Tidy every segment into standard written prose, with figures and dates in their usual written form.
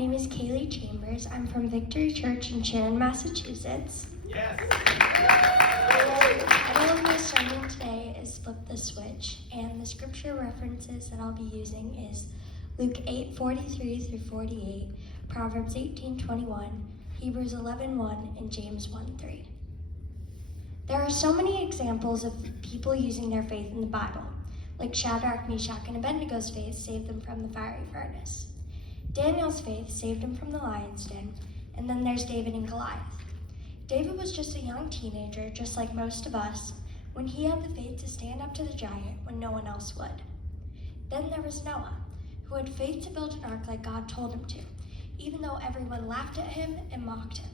name is Kaylee Chambers. I'm from Victory Church in Shannon, Massachusetts. Yes. The title of my sermon today is Flip the Switch, and the scripture references that I'll be using is Luke 8:43 through 48, Proverbs 18:21, Hebrews 11:1, and James 1:3. There are so many examples of people using their faith in the Bible, like Shadrach, Meshach, and Abednego's faith saved them from the fiery furnace. Daniel's faith saved him from the lion's den, and then there's David and Goliath. David was just a young teenager, just like most of us, when he had the faith to stand up to the giant when no one else would. Then there was Noah, who had faith to build an ark like God told him to, even though everyone laughed at him and mocked him.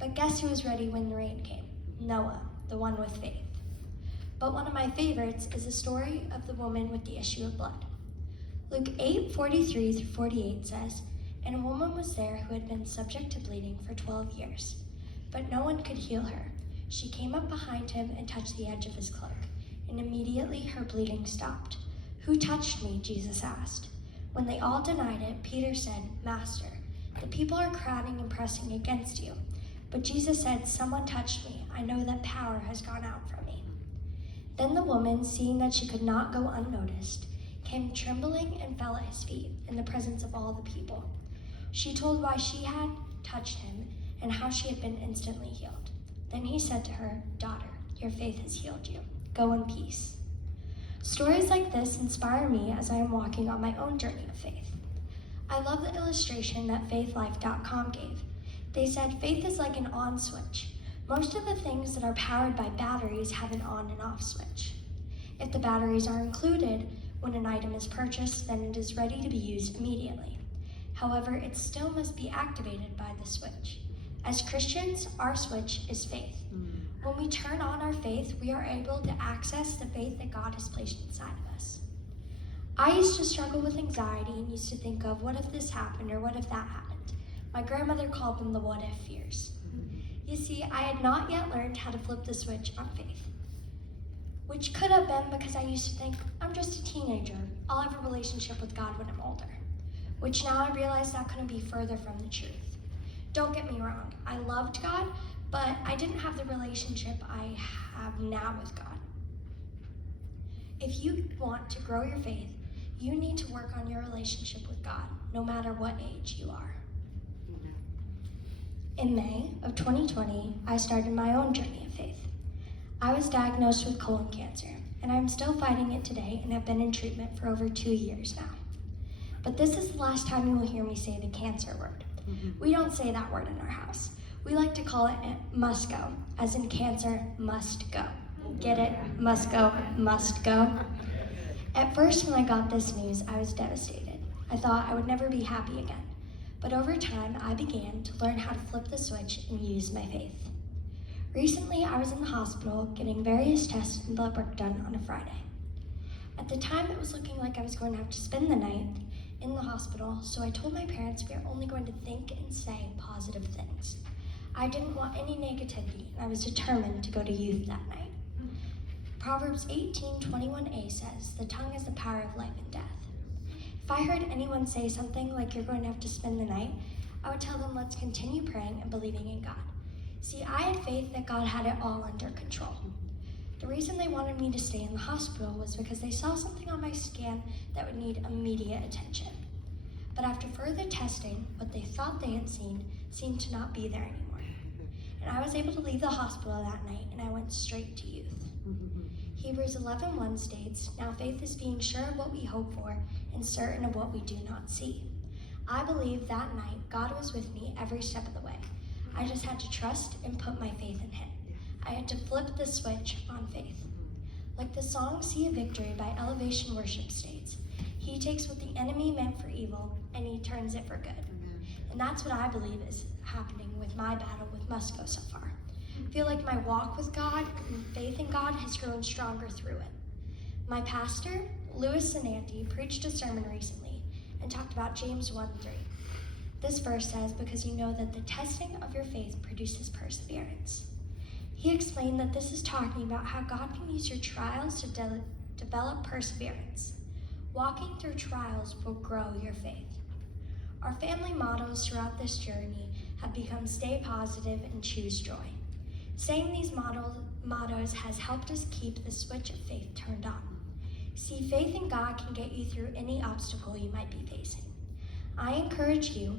But guess who was ready when the rain came? Noah, the one with faith. But one of my favorites is the story of the woman with the issue of blood. Luke 8:43 through 48 says, "And a woman was there who had been subject to bleeding for 12 years. But no one could heal her. She came up behind him and touched the edge of his cloak, and immediately her bleeding stopped. 'Who touched me?' Jesus asked. When they all denied it, Peter said, 'Master, the people are crowding and pressing against you.' But Jesus said, 'Someone touched me. I know that power has gone out from me.' Then the woman, seeing that she could not go unnoticed, came trembling and fell at his feet in the presence of all the people. She told why she had touched him and how she had been instantly healed. Then he said to her, 'Daughter, your faith has healed you. Go in peace.'" Stories like this inspire me as I am walking on my own journey of faith. I love the illustration that faithlife.com gave. They said faith is like an on switch. Most of the things that are powered by batteries have an on and off switch. If the batteries are included when an item is purchased, then it is ready to be used immediately. However, it still must be activated by the switch. As Christians, our switch is faith. When we turn on our faith, we are able to access the faith that God has placed inside of us. I used to struggle with anxiety and used to think of, what if this happened or what if that happened? My grandmother called them the what if fears. You see, I had not yet learned how to flip the switch on faith, which could have been because I used to think, I'm just a teenager. I'll have a relationship with God when I'm older, which now I realize that couldn't be further from the truth. Don't get me wrong, I loved God, but I didn't have the relationship I have now with God. If you want to grow your faith, you need to work on your relationship with God, no matter what age you are. In May of 2020, I started my own journey of faith. I was diagnosed with colon cancer, and I'm still fighting it today and have been in treatment for over 2 years now. But this is the last time you will hear me say the cancer word. We don't say that word in our house. We like to call it must go, as in cancer must go. Get it? Must go, must go. At first, when I got this news, I was devastated. I thought I would never be happy again. But over time, I began to learn how to flip the switch and use my faith. Recently, I was in the hospital getting various tests and blood work done on a Friday. At the time, it was looking like I was going to have to spend the night in the hospital, so I told my parents we are only going to think and say positive things. I didn't want any negativity, and I was determined to go to youth that night. Proverbs 18:21a says, "The tongue is the power of life and death." If I heard anyone say something like you're going to have to spend the night, I would tell them let's continue praying and believing in God. See, I had faith that God had it all under control. The reason they wanted me to stay in the hospital was because they saw something on my scan that would need immediate attention. But after further testing, what they thought they had seen seemed to not be there anymore. And I was able to leave the hospital that night, and I went straight to youth. Hebrews 11:1 states, "Now faith is being sure of what we hope for and certain of what we do not see." I believe that night God was with me every step of the way. I just had to trust and put my faith in Him. I had to flip the switch on faith. Like the song "See a Victory" by Elevation Worship states, He takes what the enemy meant for evil and He turns it for good. And that's what I believe is happening with my battle with Musco so far. I feel like my walk with God and faith in God has grown stronger through it. My pastor, Louis Sananti, preached a sermon recently and talked about James 1:3. This verse says, "Because you know that the testing of your faith produces perseverance." He explained that this is talking about how God can use your trials to develop perseverance. Walking through trials will grow your faith. Our family mottos throughout this journey have become stay positive and choose joy. Saying these mottos has helped us keep the switch of faith turned on. See, faith in God can get you through any obstacle you might be facing. I encourage you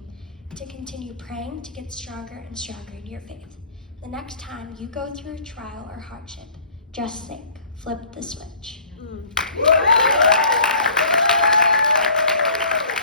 to continue praying to get stronger and stronger in your faith. The next time you go through a trial or hardship, just think, flip the switch.